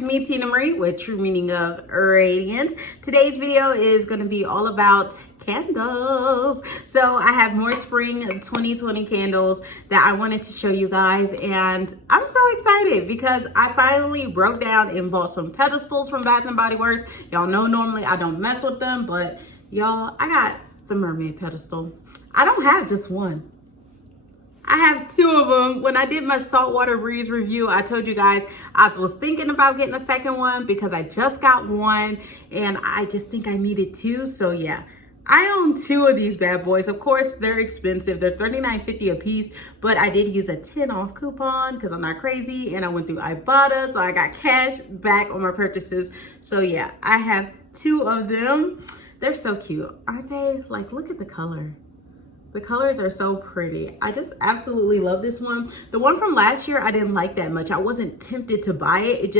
with me, Tina Marie, with True Meaning of Radiance. Today's video is going to be all about candles. So I have more spring 2020 candles that I wanted to show you guys, and I'm so excited because I finally broke down and bought some pedestals from Bath and Body Works. Y'all know normally I don't mess with them, but y'all, I got the Mermaid Pedestal. I don't have just one. I have two of them. When I did my Saltwater Breeze review, I told you guys I was thinking about getting a second one because I just got one and I just think I needed two. So yeah, I own two of these bad boys. Of course, they're expensive. They're $39.50 a piece, but I did use a 10 off coupon because I'm not crazy, and I went through Ibotta, so I got cash back on my purchases. So yeah, I have two of them. They're so cute, aren't they? Like, look at the color. The colors are so pretty. I just absolutely love this one. The one from last year, I didn't like that much. I wasn't tempted to buy it.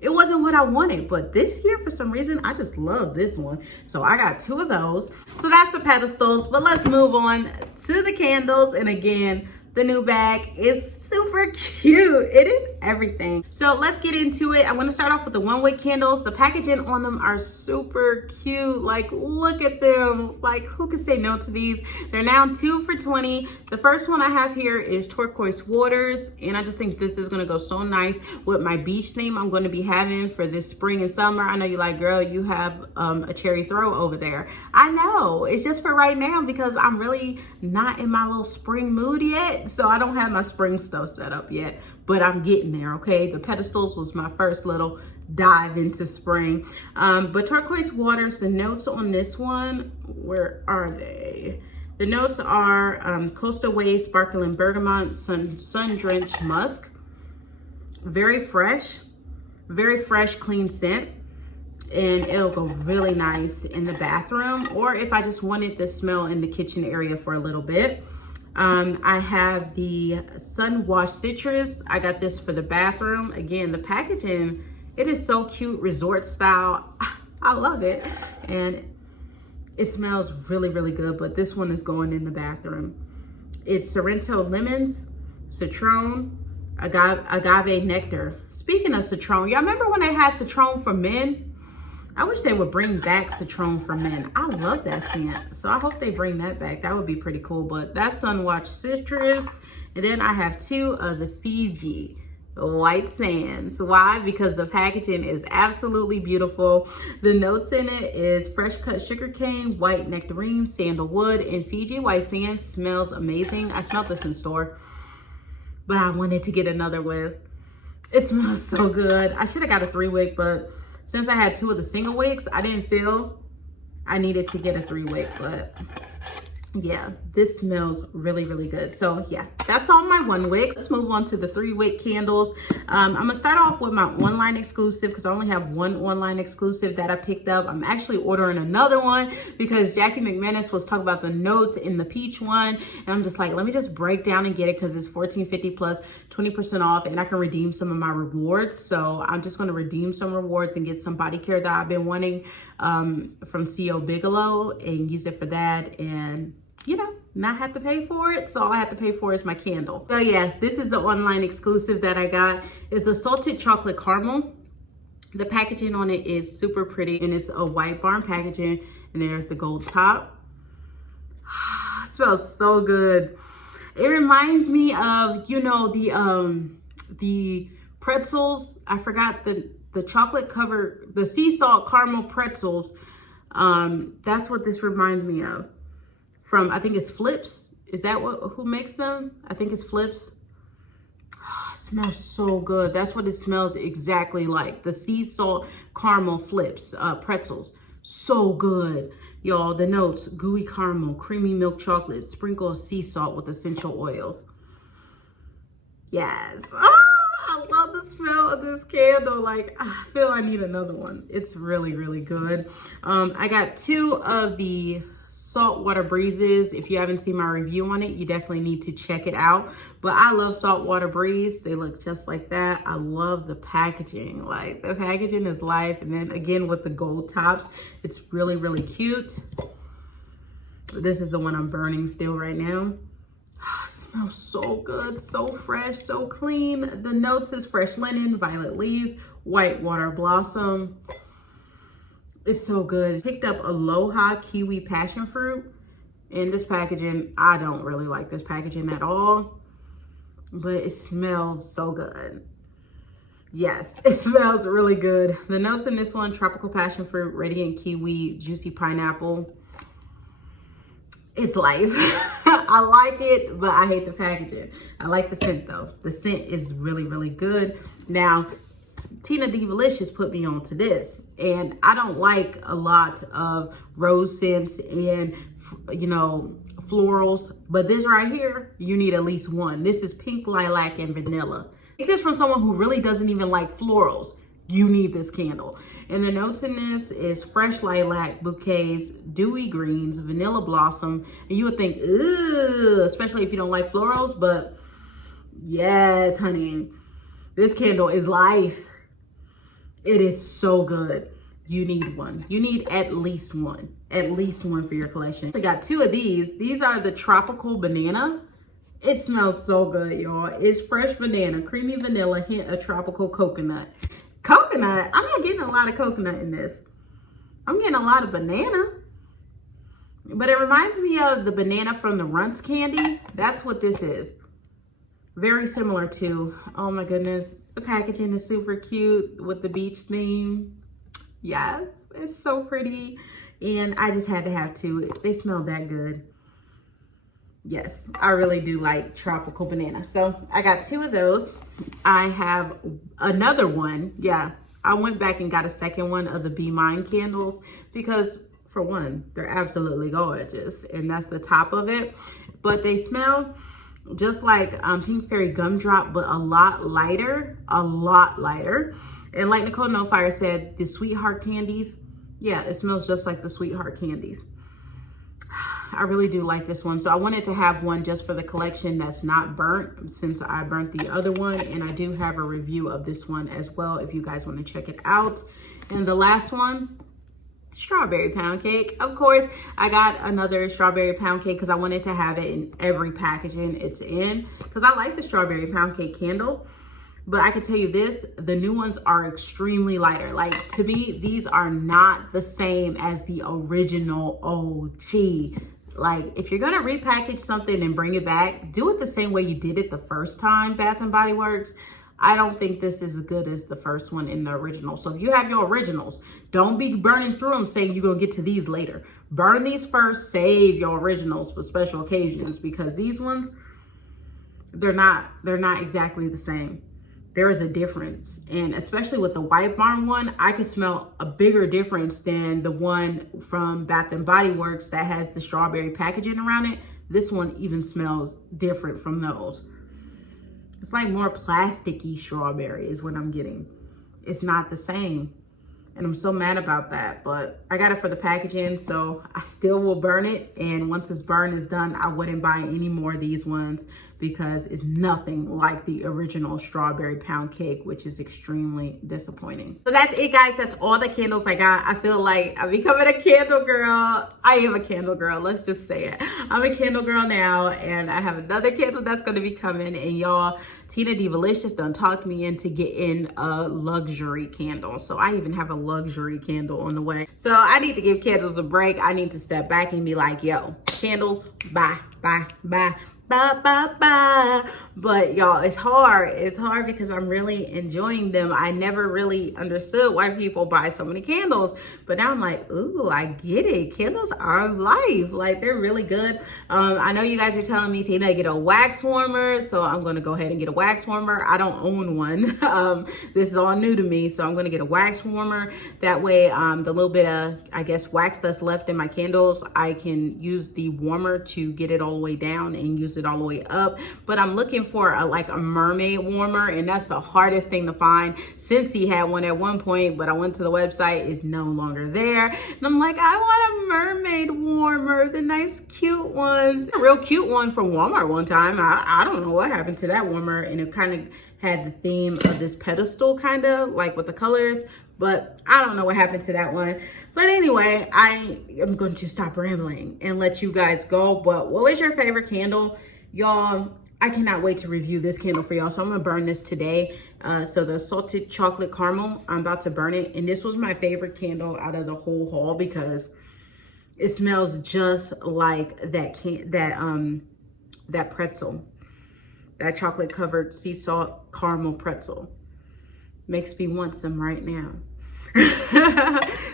It wasn't what I wanted. But this year, for some reason, I just love this one. So I got two of those. So that's the pedestals. But let's move on to the candles. And again, the new bag is super cute. It is everything. So let's get into it. I'm going to start off with the one-wick candles. The packaging on them are super cute. Like, look at them. Like, who can say no to these? They're now 2 for $20. The first one I have here is Turquoise Waters, and I just think this is going to go so nice with my beach theme I'm going to be having for this spring and summer. I know you're like, girl, you have a cherry throw over there. I know. It's just for right now because I'm really not in my little spring mood yet. So I don't have my spring stuff set up yet, but I'm getting there, okay? The pedestals was my first little dive into spring. But Turquoise Waters, the notes on this one, where are they? The notes are Coastal Wave, Sparkling Bergamot, Sun-Drenched Musk. Very fresh, clean scent. And it'll go really nice in the bathroom, or if I just wanted the smell in the kitchen area for a little bit. I have the Sun Wash Citrus. I got this for the bathroom. Again, the packaging, it is so cute, resort style. I love it. And it smells really, really good, but this one is going in the bathroom. It's Sorrento Lemons, Citron, Agave Nectar. Speaking of citron, y'all remember when they had citron for men? I wish they would bring back citron for men. I love that scent. So I hope they bring that back. That would be pretty cool. But that's Sunwatch Citrus. And then I have two of the Fiji White Sands. Why? Because the packaging is absolutely beautiful. The notes in it is fresh cut sugarcane, white nectarine, sandalwood, and Fiji White Sands. Smells amazing. I smelled this in store, but I wanted to get another one. It smells so good. I should have got a 3-wick, but since I had 2 of the single wicks, I didn't feel I needed to get a 3-wick, but yeah, this smells really, really good. So yeah, that's all my 1-wicks. Let's move on to the 3-wick candles. I'm gonna start off with my online exclusive because I only have one online exclusive that I picked up. I'm actually ordering another one because Jackie McManus was talking about the notes in the peach one, and I'm just like, let me just break down and get it because it's $14.50 plus 20% off, and I can redeem some of my rewards. So I'm just gonna redeem some rewards and get some body care that I've been wanting from C.O. Bigelow and use it for that, and you know, not have to pay for it. So all I have to pay for is my candle. So yeah, this is the online exclusive that I got. Is the Salted Chocolate Caramel. The packaging on it is super pretty, and it's a white barn packaging, and there's the gold top. It smells so good. It reminds me of, you know, the pretzels. I forgot the chocolate covered, the sea salt caramel pretzels. That's what this reminds me of. From, I think it's Flips. Is that who makes them? I think it's Flips. Oh, it smells so good. That's what it smells exactly like. The sea salt caramel Flips pretzels. So good. Y'all, the notes, gooey caramel, creamy milk chocolate, sprinkle of sea salt with essential oils. Yes. Oh, I love the smell of this candle. Like, I feel I need another one. It's really, really good. I got 2 of the Saltwater Breezes. If you haven't seen my review on it, you definitely need to check it out. But I love Saltwater Breeze. They look just like that. I love the packaging. Like, the packaging is life. And then again with the gold tops, it's really, really cute. This is the one I'm burning still right now. It smells so good, so fresh, so clean. The notes is fresh linen, violet leaves, Whitewater Blossom. It's so good. Picked up Aloha Kiwi Passion Fruit. And this packaging, I don't really like this packaging at all, but it smells so good. Yes, it smells really good. The notes in this one: tropical passion fruit, radiant kiwi, juicy pineapple. It's life. I like it, but I hate the packaging. I like the scent though. The scent is really, really good. Now, Tina Divalicious put me on to this, and I don't like a lot of rose scents and, you know, florals, but this right here, you need at least one. This is pink, lilac, and vanilla. Take this from someone who really doesn't even like florals. You need this candle. And the notes in this is fresh lilac, bouquets, dewy greens, vanilla blossom. And you would think, ugh, especially if you don't like florals, but yes, honey, this candle is life. It is so good. You need one. You need at least one for your collection. I got two of these. These are the tropical banana. It smells so good, y'all. It's fresh banana, creamy vanilla, hint of tropical coconut. Coconut? I'm not getting a lot of coconut in this. I'm getting a lot of banana. But it reminds me of the banana from the Runts candy. That's what this is. Very similar to, oh my goodness, the packaging is super cute with the beach theme. Yes, it's so pretty. And I just had to have two. They smell that good. Yes, I really do like tropical banana. So I got two of those. I have another one. Yeah, I went back and got a second one of the Be Mine candles because, for one, they're absolutely gorgeous. And that's the top of it. But they smell just like Pink Fairy Gumdrop, but a lot lighter, And like Nicole No Fire said, the Sweetheart candies, yeah, it smells just like the Sweetheart candies. I really do like this one. So I wanted to have one just for the collection that's not burnt, since I burnt the other one. And I do have a review of this one as well if you guys want to check it out. And the last one, strawberry pound cake. Of course, I got another strawberry pound cake because I wanted to have it in every packaging it's in, because I like the strawberry pound cake candle. But I can tell you this, the new ones are extremely lighter. Like, to me, these are not the same as the original OG. Like, if you're gonna repackage something and bring it back, do it the same way you did it the first time, Bath and Body Works. I don't think this is as good as the first one in the original. So if you have your originals, don't be burning through them saying you're gonna get to these later. Burn these first, save your originals for special occasions, because these ones, they're not exactly the same. There is a difference. And especially with the White Barn one, I can smell a bigger difference than the one from Bath and Body Works that has the strawberry packaging around it. This one even smells different from those. It's like more plasticky strawberry is what I'm getting. It's not the same. And I'm so mad about that, but I got it for the packaging, so I still will burn it. And once it's burned, it's done, I wouldn't buy any more of these ones because it's nothing like the original strawberry pound cake, which is extremely disappointing. So that's it, guys. That's all the candles I got. I feel like I'm becoming a candle girl. I am a candle girl. Let's just say it. I'm a candle girl now, and I have another candle that's going to be coming. And y'all, Tina Divalicious done talked me into getting a luxury candle. So I even have a luxury candle on the way. So I need to give candles a break. I need to step back and be like, yo, candles, bye, bye, bye. Bye, bye, bye. But y'all, it's hard. It's hard because I'm really enjoying them. I never really understood why people buy so many candles, but now I'm like, ooh, I get it. Candles are life. Like, they're really good. I know you guys are telling me, Tina, get a wax warmer, so I'm going to go ahead and get a wax warmer. I don't own one. This is all new to me, so I'm going to get a wax warmer. That way, the little bit of, I guess, wax that's left in my candles, I can use the warmer to get it all the way down and use it all the way up. But I'm looking for like a mermaid warmer, and that's the hardest thing to find. Scentsy had one at one point, but I went to the website, it's no longer there, and I'm like, I want a mermaid warmer, the nice cute ones. A real cute one from Walmart one time. I don't know what happened to that warmer, and it kind of had the theme of this pedestal, kind of like with the colors, but I don't know what happened to that one. But anyway, I am going to stop rambling and let you guys go. But what was your favorite candle? Y'all, I cannot wait to review this candle for y'all. So I'm gonna burn this today So the salted chocolate caramel, I'm about to burn it. And this was my favorite candle out of the whole haul because it smells just like that pretzel, that chocolate covered sea salt caramel pretzel. Makes me want some right now.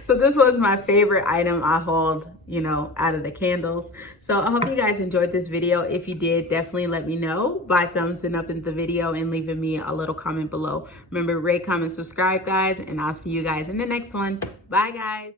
So this was my favorite item I hauled, you know, out of the candles. So I hope you guys enjoyed this video. If you did, definitely let me know by thumbsing up in the video and leaving me a little comment below. Remember, rate, comment, subscribe, guys, and I'll see you guys in the next one. Bye, guys.